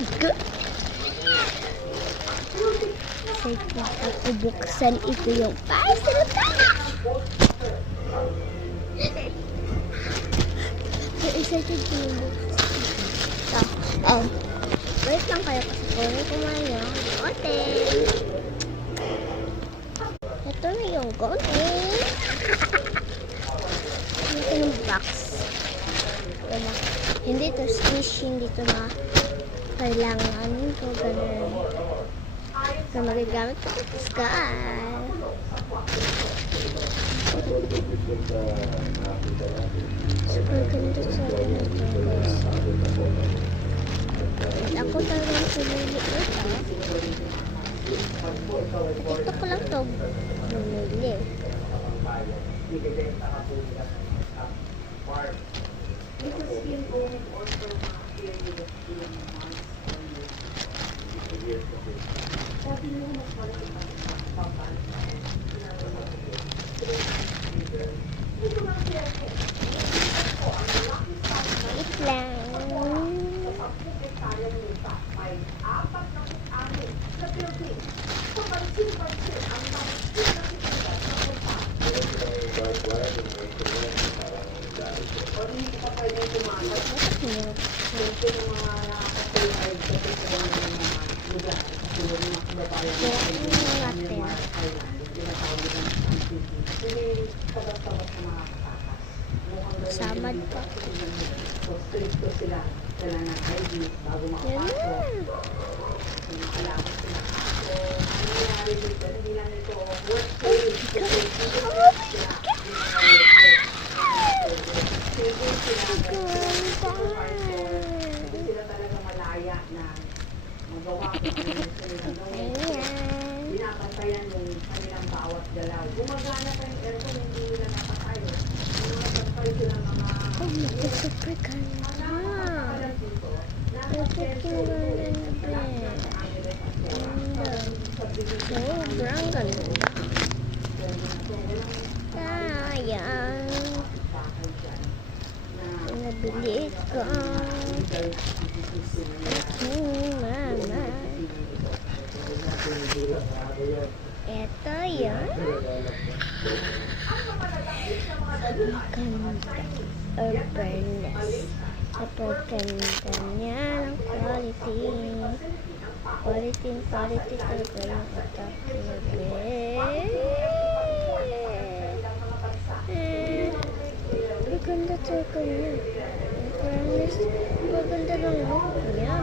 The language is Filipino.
Say ko ako buksan ito yung parcel pa. So, excited ko yung buksan. So, wait lang kayo kasi kumain yung content. Ito na yung content. Ito yung box. Wala. Hindi ito squish, hindi ito na kailangan ito ganun. So, magagamit ko ito sky. Super ganda sa ganito guys. At ako talagang pinili ito. Ito ko lang ito bumili. Wait lang. Samad pa. Binabantayan yung kanilang bawat galaw. Gumagana pa yung aircon, hindi nila napatay. Napatay sila mga... Super ganda. Perfect yung ganda na sobrang ganda. Sayang. Nabili ko. Mama. Ito yun. Ganda. Urbanness. Napaganda niya ng quality. Quality talaga yung attack niya. Maganda talaga niya. Urbanness. Maganda ng look niya.